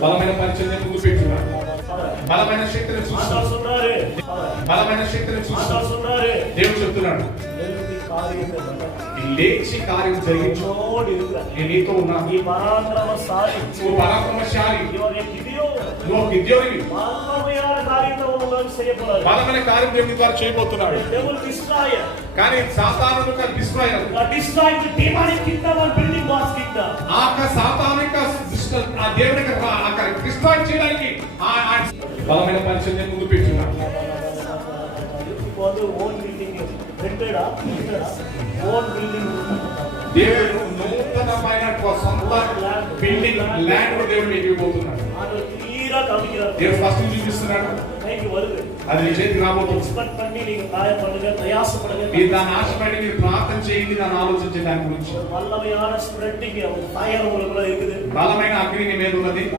బలమైన పరిచర్య ముందు పెట్టున్నారు. బలమైన శక్తిని చూస్తున్నారు. బలమైన శక్తిని చూస్తున్నారు. దేవుడు చెప్తున్నాడు, లేచి కార్యం జరిగించు, నేను నీతో ఉన్నాను. నువ్వు పరాక్రమశాలి, నువ్వు గిద్యోనివి. బలమైన కార్యం దేవుని ద్వారా చేయబోతున్నాడు. కానీ సాతాను డిస్ట్రాయర్, సాతానిక ఆ దేవుని డిస్ట్రాయ్ చేయడానికి బలమైన పరిచర్య ముందు పెట్టున్నాడు. దేవుడు నూతనమైన సొంత బిల్డింగ్ ల్యాండ్ దేవుడు ఇవ్వబోతున్నాడు. దేవుడు ఫస్ట్ చూపిస్తున్నాడు, అది నీ చేతికి రాబోతుంది. మీరు దాన్ని ఆశపడి మీరు ప్రార్థన చేయండి, దాన్ని ఆలోచించే దాని గురించి. బలమైన అగ్ని మీద ఉన్నది.